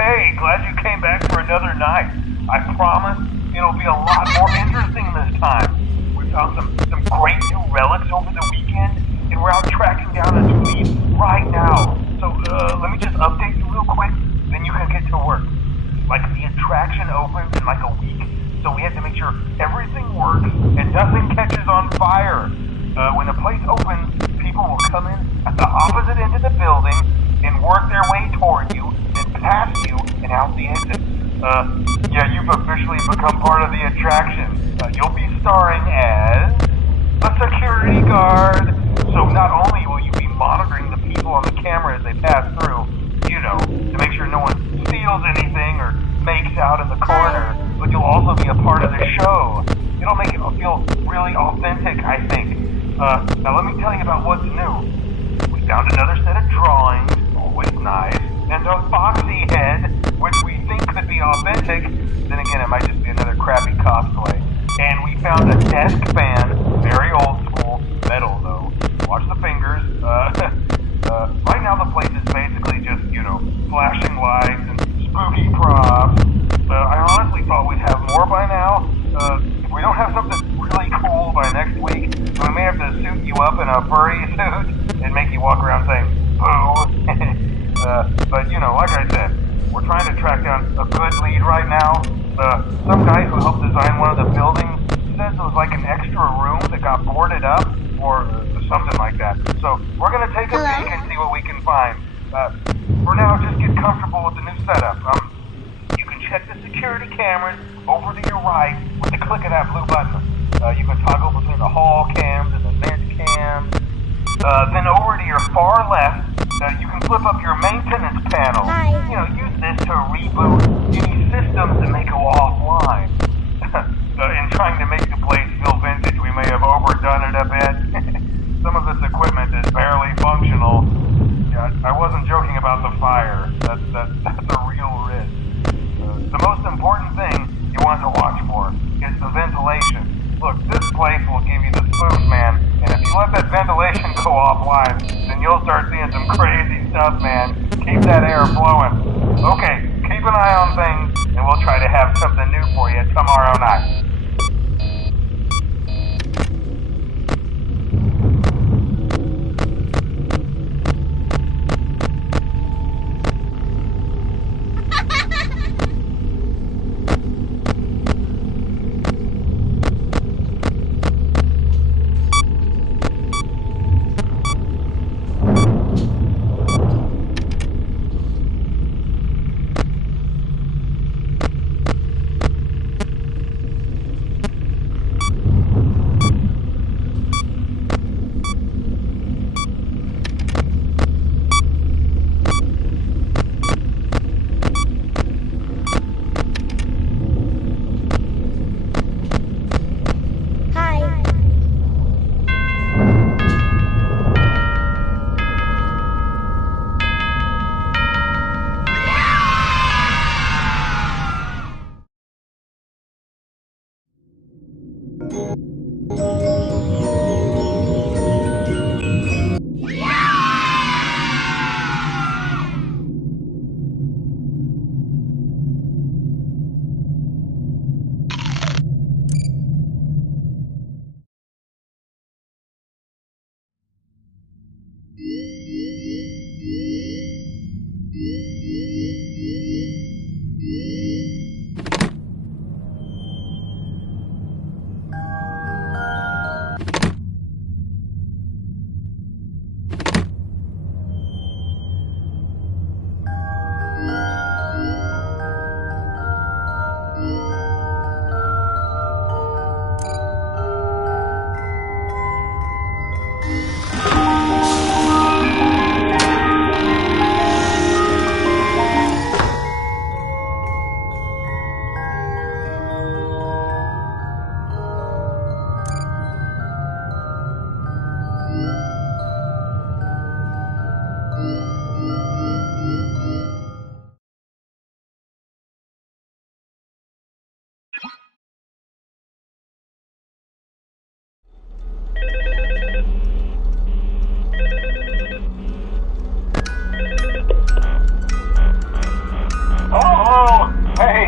Hey, glad you came back for another night. I promise it'll be a lot more interesting this time. We found some great new relics over the weekend, and we're out tracking down a new lead right now. So let me just update you real quick, then you can get to work. Like, the attraction opens in like a week, so we have to make sure everything works and nothing catches on fire. When the place opens, people will come in at the opposite end of the building and work their way toward you, then past you, and out the exit. Yeah, you've officially become part of the attraction. You'll be starring as a security guard. So not only will you be monitoring the people on the camera as they pass through, you know, to make sure no one steals anything or makes out in the corner, but you'll also be a part of the show. It'll make it feel really authentic, I think. Now let me tell you about what's new. We found another set of drawings, always nice, and a foxy head, which we think could be authentic. Then again, it might just be another crappy cosplay. And we found a desk fan, very old school, metal though. Watch the fingers. Right now the place is basically just, you know, flashing lights and spooky props. I honestly thought we'd have more by now. If we don't have something really cool by next week, we may have to suit you up in a furry suit and make you walk around saying, boo. But, you know, like I said, we're trying to track down a good lead right now. Some guy who helped design one of the buildings says it was like an extra room that got boarded up, or something like that. So we're going to take a peek and see what we can find. For now, just get comfortable with the new setup. You can check the security cameras over to your right with the click of that blue button. You can toggle between the hall cams and the vent cams. Then over to your far left, you can flip up your maintenance panel. You know, use this to reboot any systems that may go offline. In trying to make the place feel vintage, we may have overdone it a bit. Some of this equipment is barely functional. Yeah, I wasn't joking about the fire. That's a real risk. The most important thing you want to watch for is the ventilation. Look, this place will give you the spook, man. And if you let that ventilation go offline, then you'll start seeing some crazy stuff, man. Keep that air flowing. Okay, keep an eye on things, and we'll try to have something new for you tomorrow night.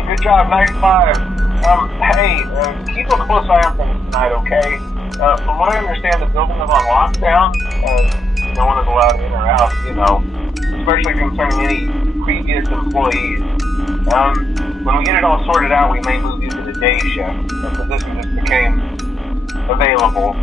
good job, night 5. Keep a close eye on things tonight, okay? From what I understand, the building is on lockdown. No one is allowed in or out, especially concerning any previous employees. When we get it all sorted out, we may move you to the day shift. The position just became available.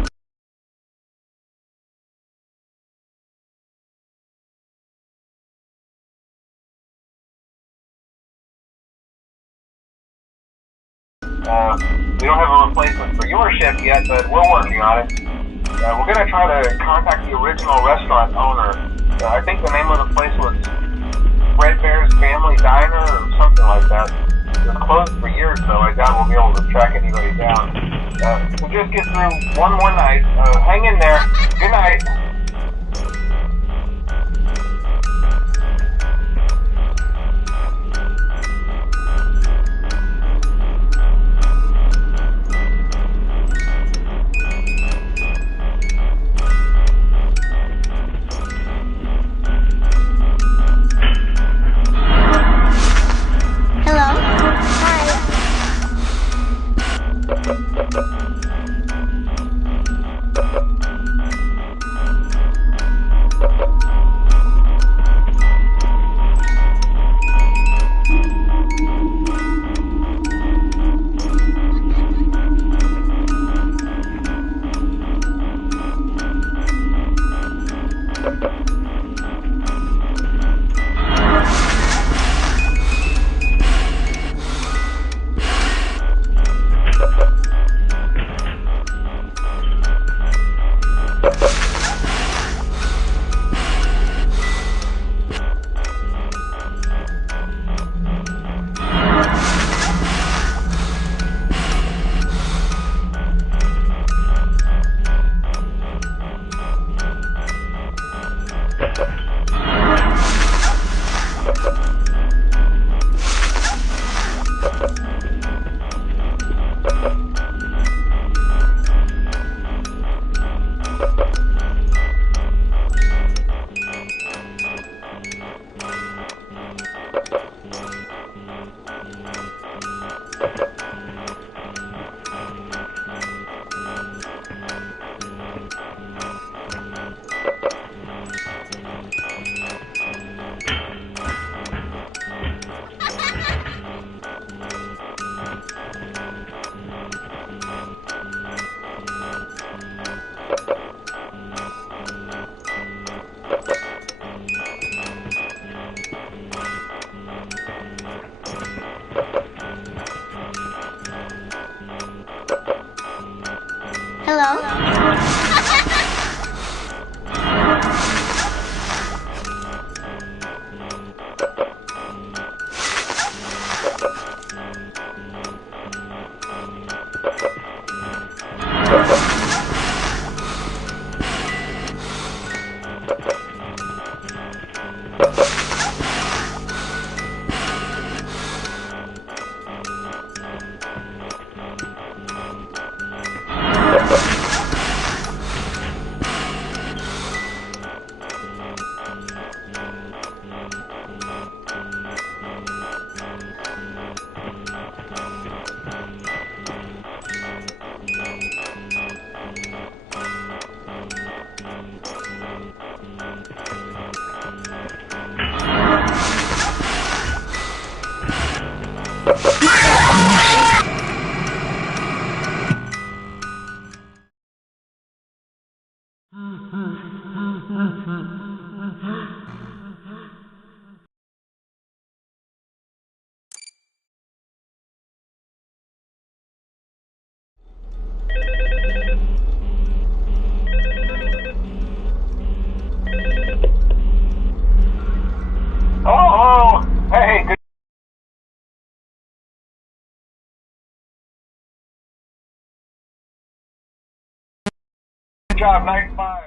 We don't have a replacement for your shift yet, but we're working on it. We're going to try to contact the original restaurant owner. I think the name of the place was Fredbear's Family Diner or something like that. It was closed for years, though. I doubt we'll be able to track anybody down. We'll just get through one more night. Hang in there. Good night. Job, night 5.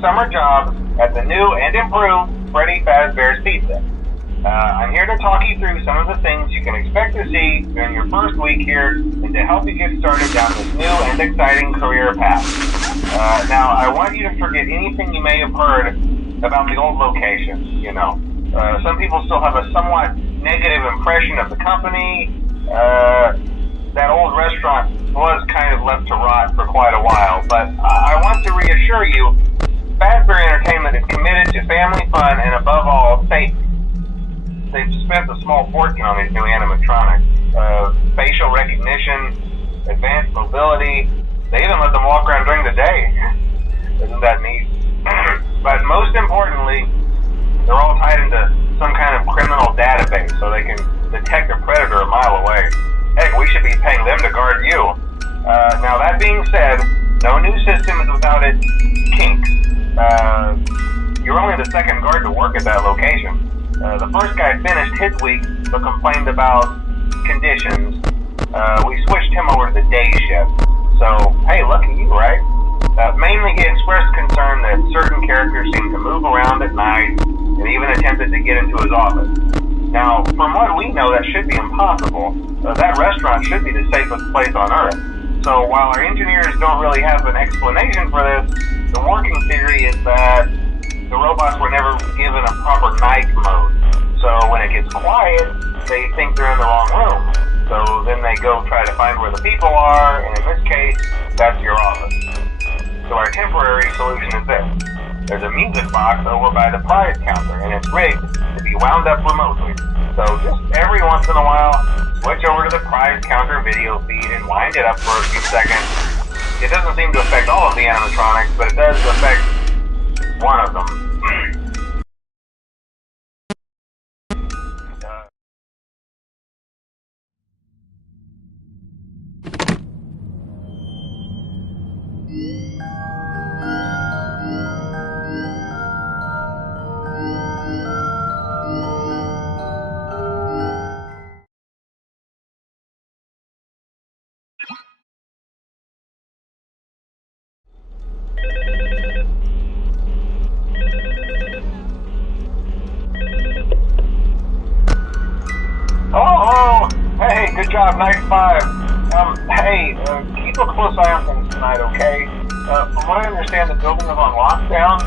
summer jobs at the new and improved Freddy Fazbear's Pizza. I'm here to talk you through some of the things you can expect to see during your first week here and to help you get started down this new and exciting career path. Now, I want you to forget anything you may have heard about the old location, you know. Some people still have a somewhat negative impression of the company. That old restaurant was kind of left to rot for quite a while, but I want to reassure you, Fazbear Entertainment is committed to family fun and above all, safety. They've spent a small fortune on these new animatronics. Facial recognition, advanced mobility. They even let them walk around during the day. Isn't that neat? But most importantly, they're all tied into some kind of criminal database so they can detect a predator a mile away. Heck, we should be paying them to guard you. Now that being said, no new system is without its kinks. You're only the second guard to work at that location. The first guy finished his week, but complained about conditions. We switched him over to the day shift. So, hey, lucky you, right? Mainly he expressed concern that certain characters seemed to move around at night and even attempted to get into his office. Now, from what we know, that should be impossible. That restaurant should be the safest place on Earth. So while our engineers don't really have an explanation for this, the working theory is that the robots were never given a proper night mode. So when it gets quiet, they think they're in the wrong room. So then they go try to find where the people are, and in this case, that's your office. So our temporary solution is this. There's a music box over by the prize counter, and it's rigged to be wound up remotely. So just every once in a while, switch over to the prize counter video feed and wind it up for a few seconds. It doesn't seem to affect all of the animatronics, but it does affect one of them. Oh, hey, good job, night 5. Hey, keep a close eye on things tonight, okay? From what I understand, the building is on lockdown.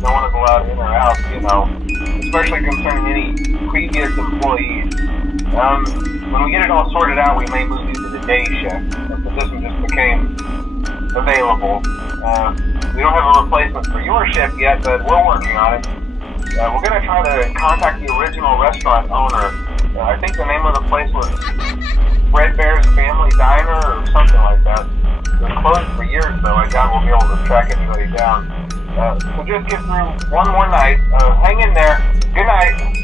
No one is allowed in or out, you know, especially concerning any previous employees. When we get it all sorted out, we may move you to the day shift, if the position just became available. We don't have a replacement for your shift yet, but we're working on it. We're going to try to contact the original restaurant owner. I think the name of the place was Fredbear's Family Diner or something like that. It was closed for years, though. I doubt we'll be able to track anybody down. So just get through one more night. Hang in there. Good night.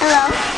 Hello?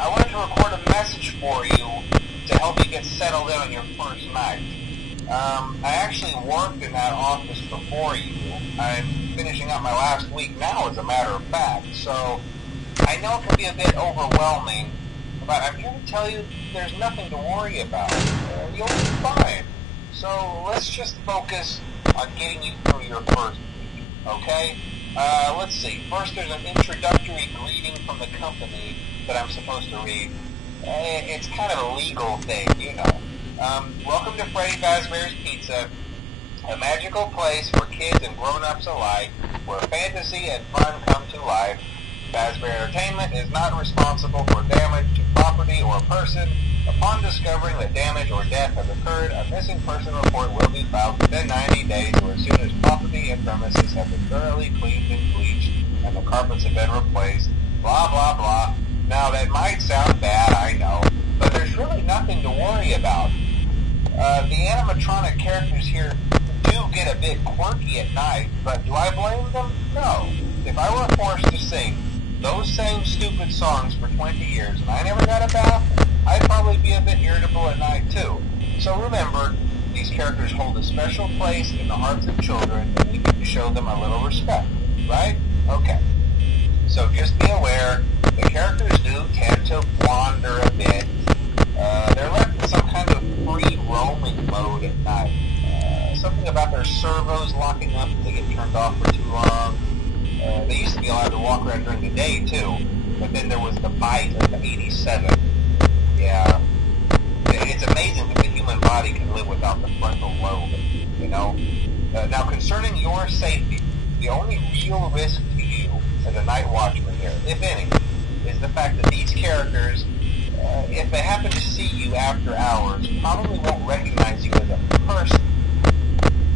I wanted to record a message for you to help you get settled in on your first night. I actually worked in that office before you. I'm finishing up my last week now, as a matter of fact, so I know it can be a bit overwhelming, but I'm here to tell you there's nothing to worry about. You'll be fine. So let's just focus on getting you through your first week, okay? Let's see. First, there's an introductory greeting from the company that I'm supposed to read. It's kind of a legal thing, you know. Welcome to Freddy Fazbear's Pizza, a magical place for kids and grown-ups alike, where fantasy and fun come to life. Fazbear Entertainment is not responsible for damage to property or person. Upon discovering that damage or death has occurred, a missing person report will be filed within 90 days or as soon as property and premises have been thoroughly cleaned and bleached and the carpets have been replaced. Blah, blah, blah. Now, that might sound bad, I know, but there's really nothing to worry about. The animatronic characters here do get a bit quirky at night, but do I blame them? No. If I were forced to sing those same stupid songs for 20 years and I never got a bath, I'd probably be a bit irritable at night too. So remember, these characters hold a special place in the hearts of children and we need to show them a little respect, right? Okay. So just be aware, the characters do tend to wander a bit. They're left in some kind of free roaming mode at night. Something about their servos locking up if they get turned off for too long. They used to be allowed to walk around during the day too, but then there was the bite of the 87. Yeah. It's amazing that the human body can live without the frontal lobe, you know? Now, concerning your safety, the only real risk to you as a night watchman here, if any, is the fact that these characters, if they happen to see you after hours, probably won't recognize you as a person.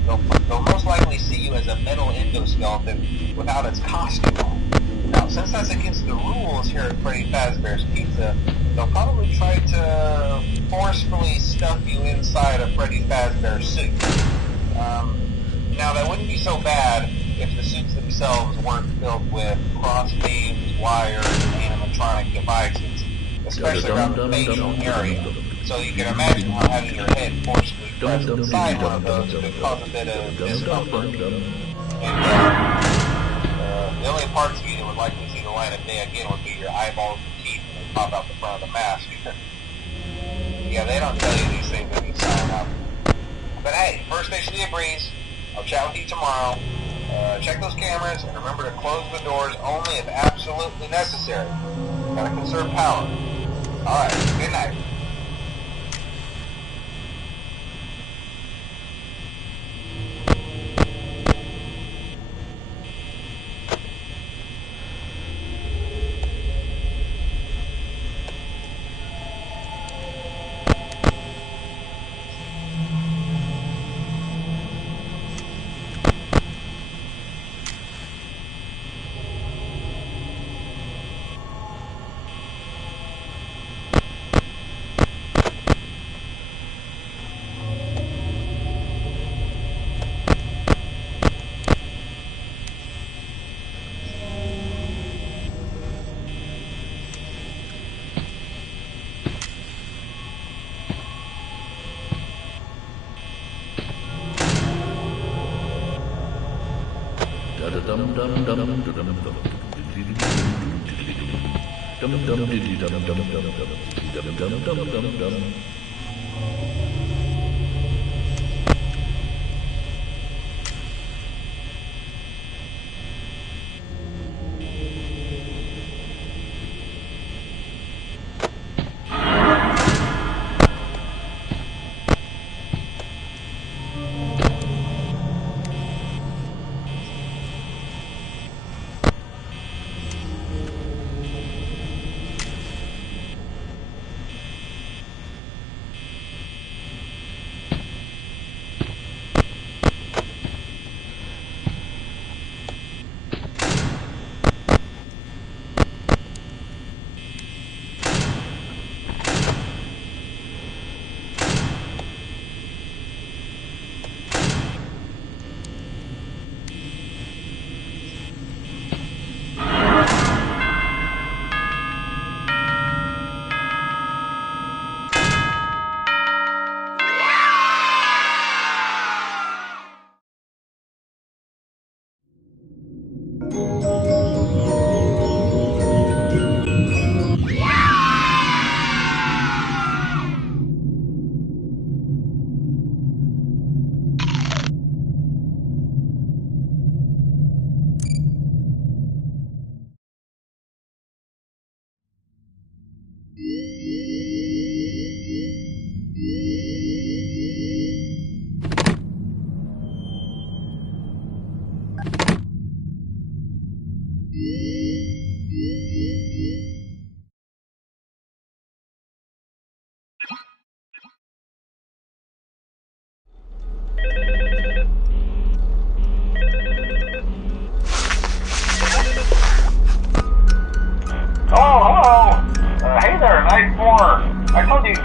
They'll most likely see you as a metal endoskeleton without its costume on. Now, since that's against the rules here at Freddy Fazbear's Pizza, they'll probably try to forcefully stuff you inside a Freddy Fazbear suit. Now, that wouldn't be so bad if the suits themselves weren't filled with cross beams, wires, and animatronic devices, especially around the facial area. So you can imagine how having your head forcibly pressed inside one of those could cause a bit of discomfort. And the only parts of you that would likely see the light of day again would be your eyeballs and teeth when they pop out the front of the mask. Yeah, they don't tell you these things when you sign up. But hey, first station of the breeze. I'll chat with you tomorrow. Check those cameras and remember to close the doors only if absolutely necessary. Gotta conserve power. Alright, good night.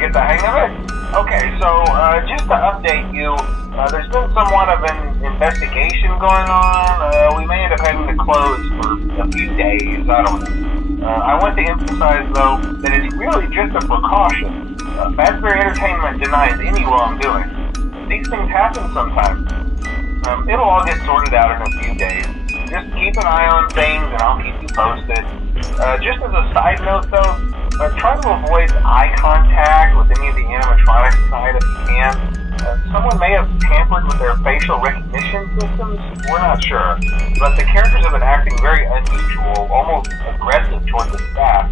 get the hang of it. Okay, so just to update you, there's been somewhat of an investigation going on. We may end up having to close for a few days. I don't know. I want to emphasize, though, that it's really just a precaution. Fazbear Entertainment denies any wrongdoing. These things happen sometimes. It'll all get sorted out in a few days. Just keep an eye on things, and I'll keep you posted. Just as a side note, though, try to avoid eye contact with any of the animatronics tonight if you can. Someone may have tampered with their facial recognition systems. We're not sure. But the characters have been acting very unusual, almost aggressive toward the staff.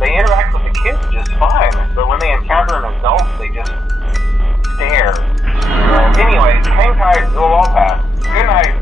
They interact with the kids just fine, but when they encounter an adult, they just stare. Anyways, hang tight. It'll all pass. Good night.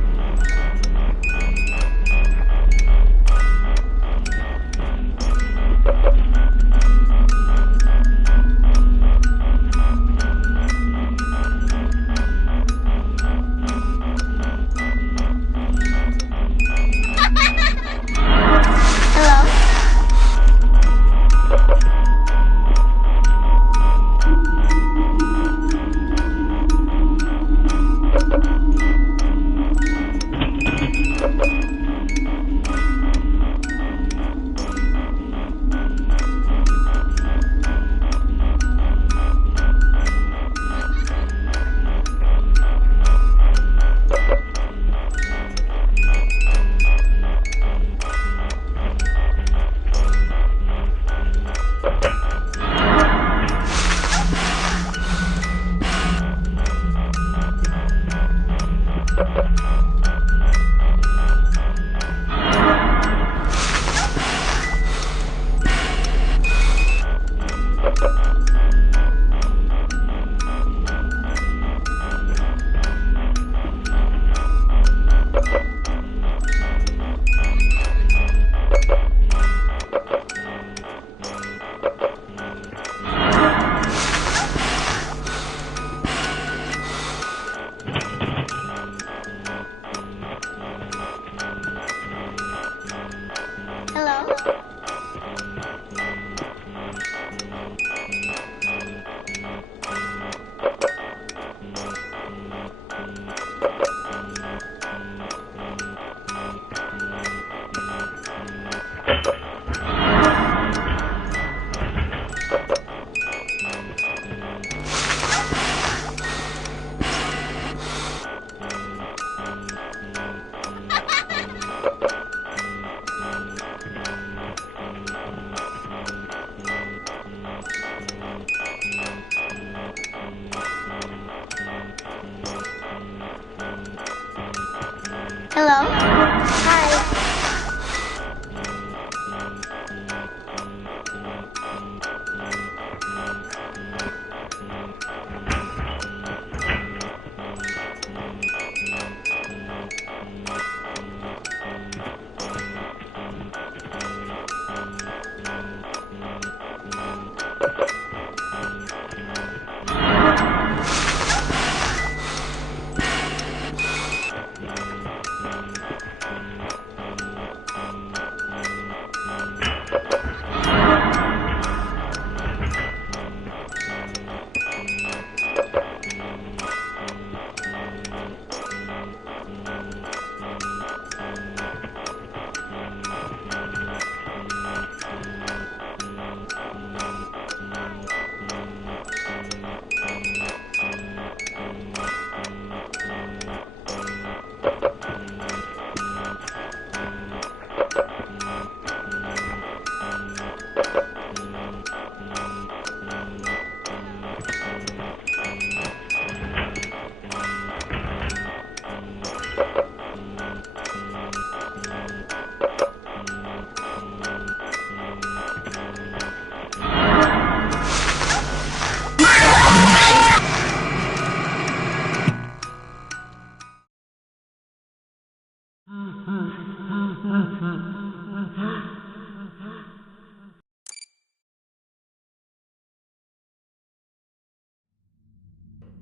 Hello? Hi.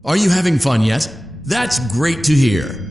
Are you having fun yet? That's great to hear.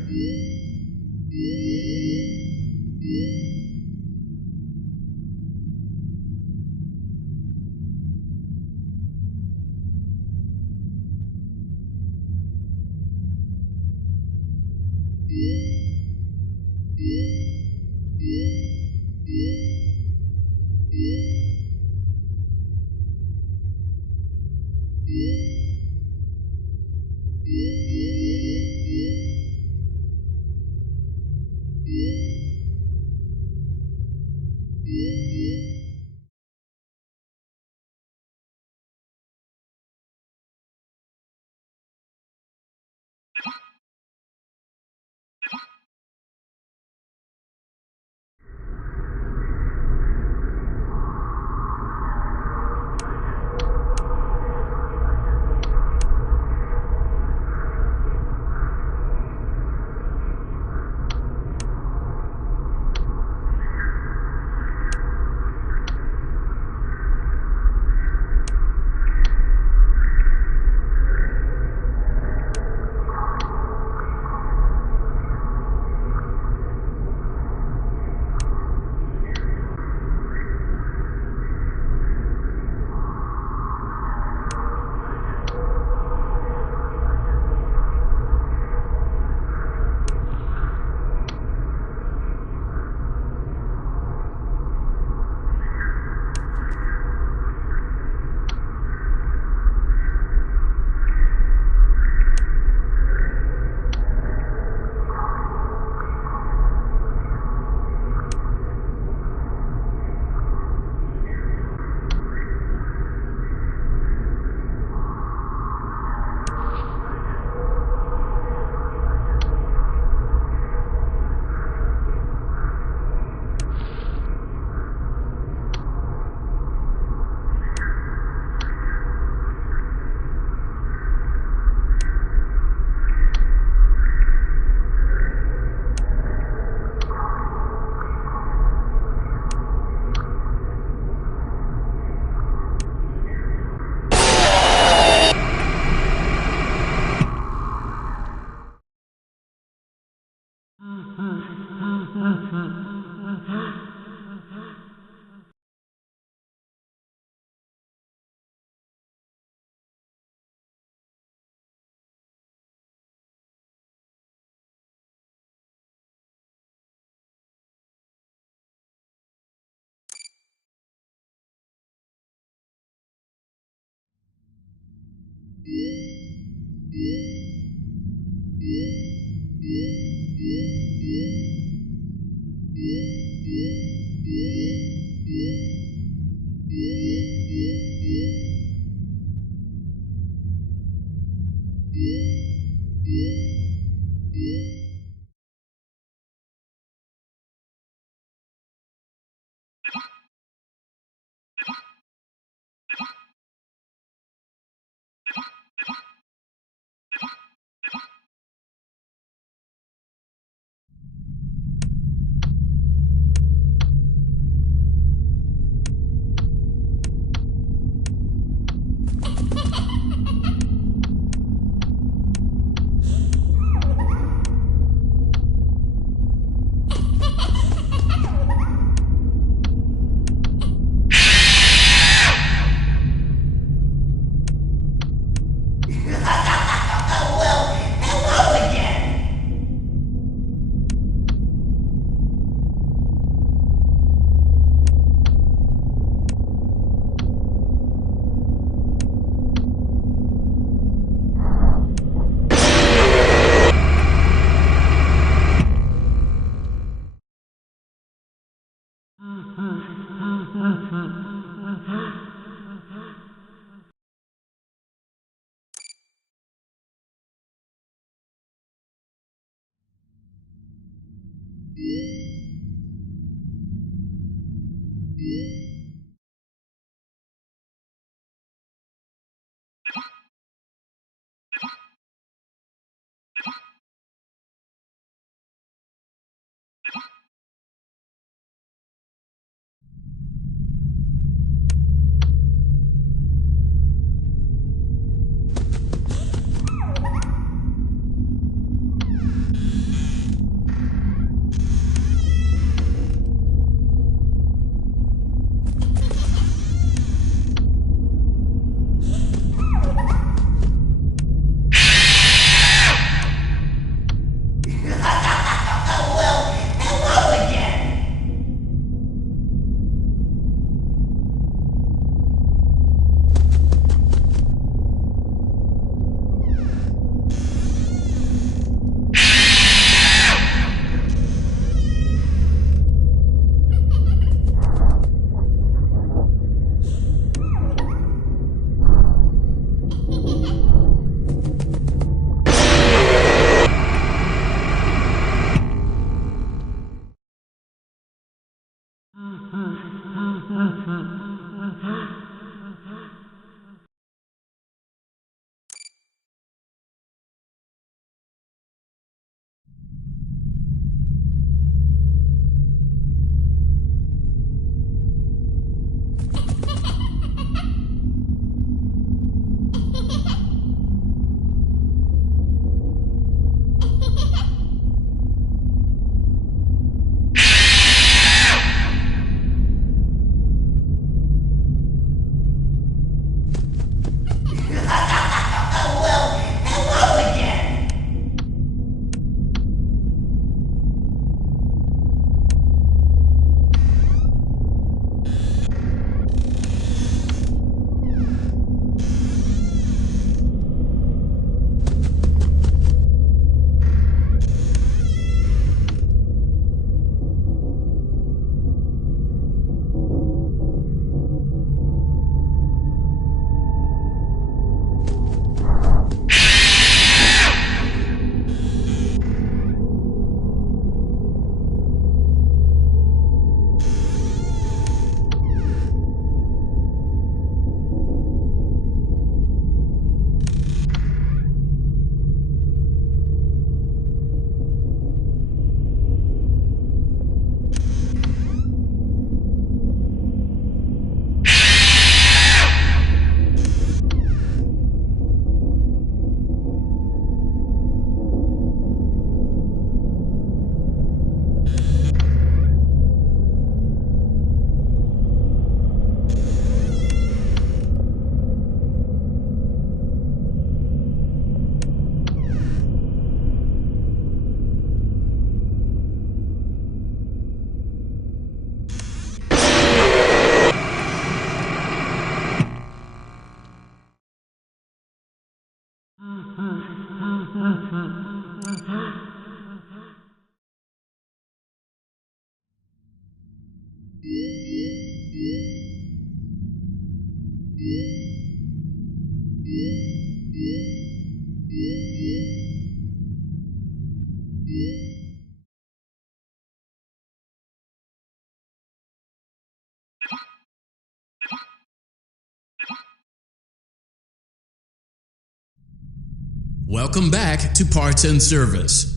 Welcome back to Parts and Service.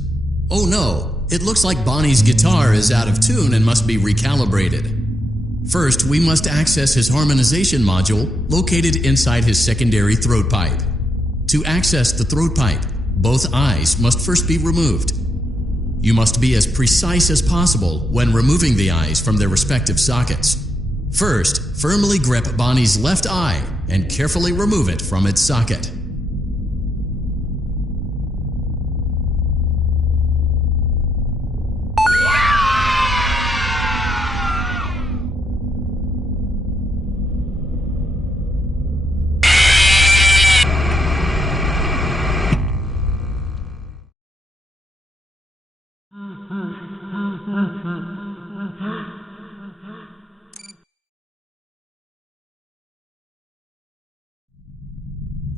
Oh no, it looks like Bonnie's guitar is out of tune and must be recalibrated. First, we must access his harmonization module located inside his secondary throat pipe. To access the throat pipe, both eyes must first be removed. You must be as precise as possible when removing the eyes from their respective sockets. First, firmly grip Bonnie's left eye and carefully remove it from its socket.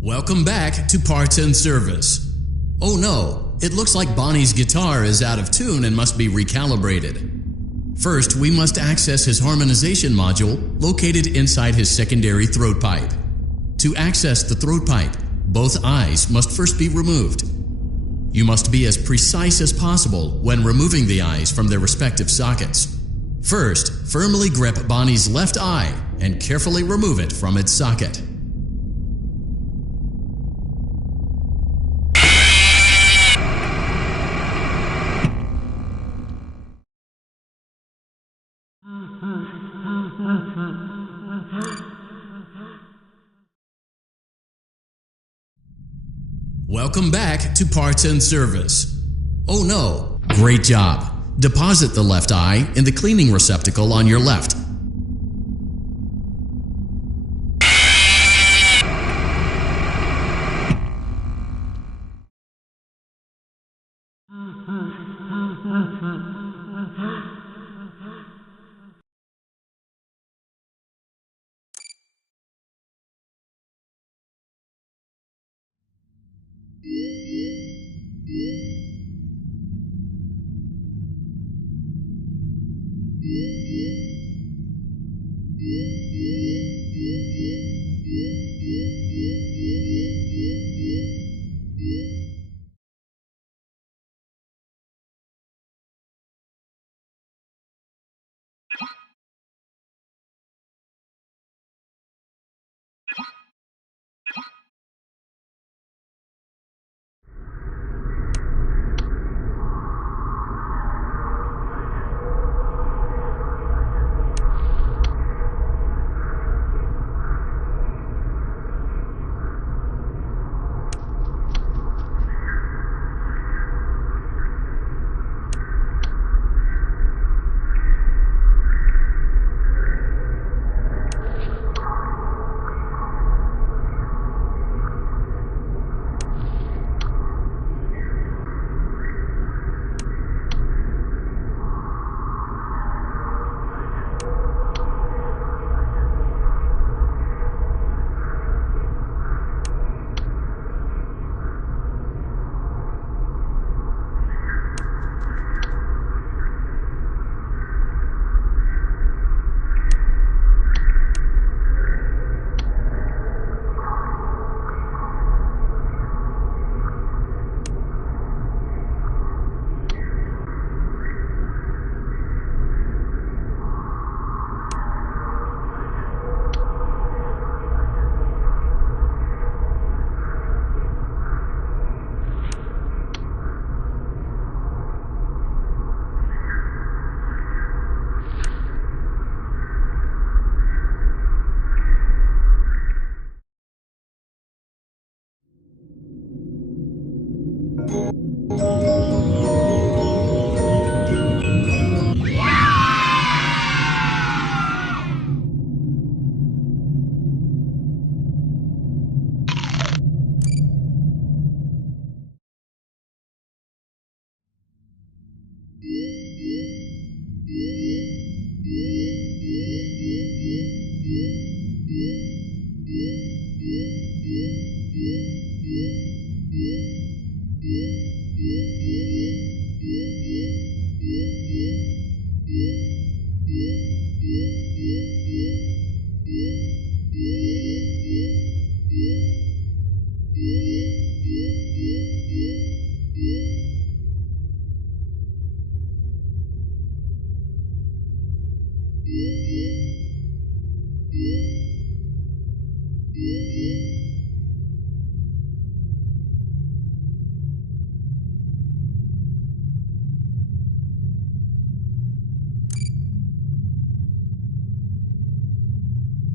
Welcome back to Parts and Service. Oh no, it looks like Bonnie's guitar is out of tune and must be recalibrated. First, we must access his harmonization module located inside his secondary throat pipe. To access the throat pipe, both eyes must first be removed. You must be as precise as possible when removing the eyes from their respective sockets. First, firmly grip Bonnie's left eye and carefully remove it from its socket. Welcome back to Parts and Service. Oh no, great job. Deposit the left eye in the cleaning receptacle on your left.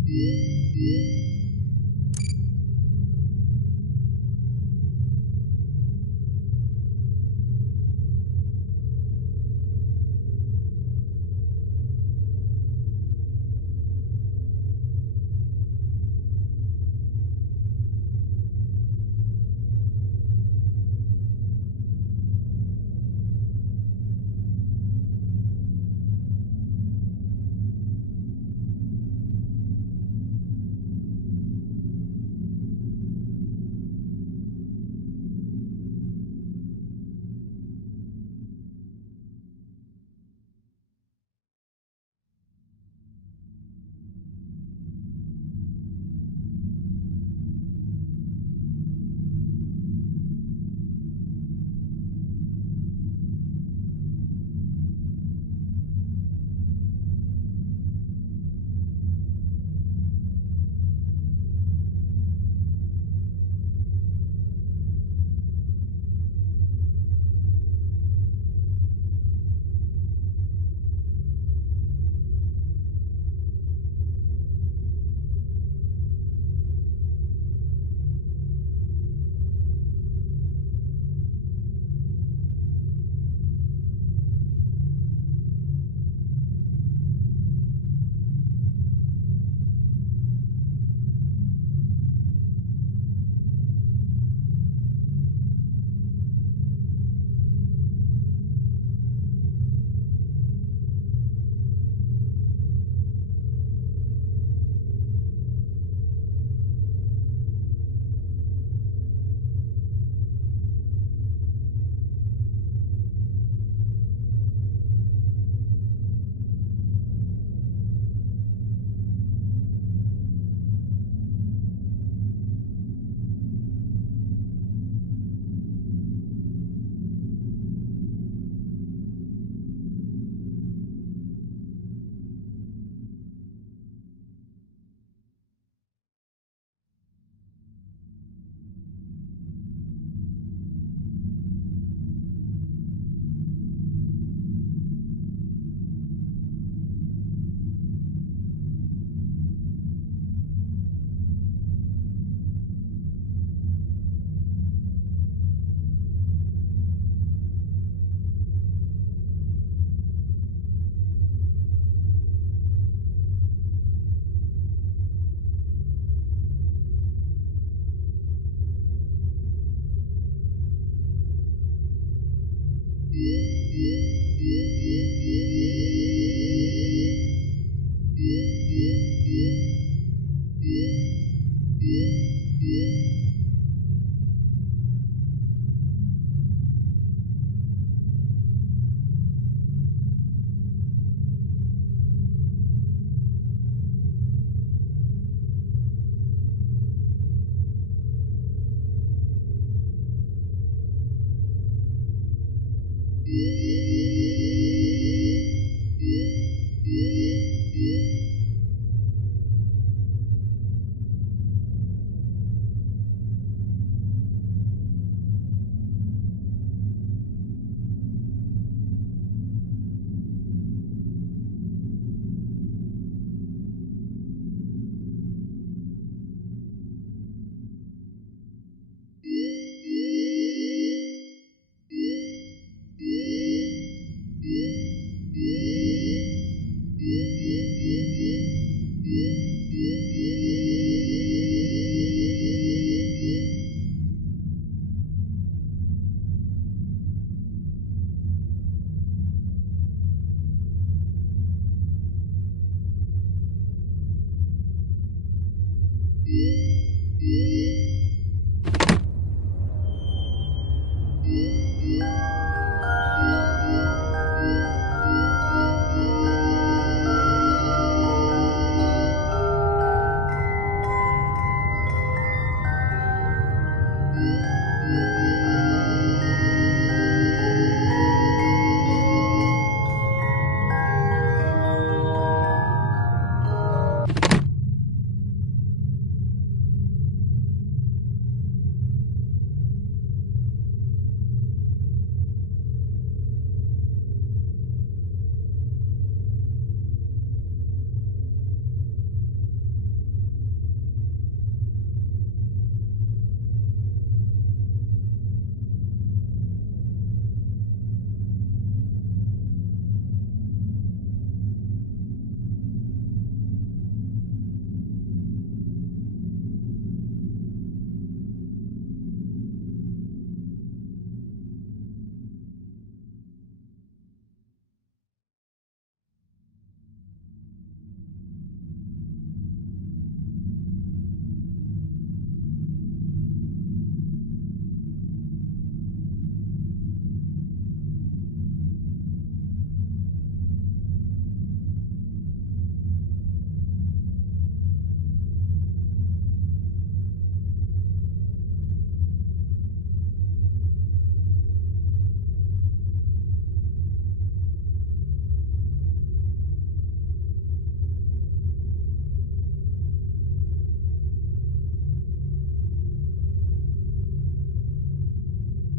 you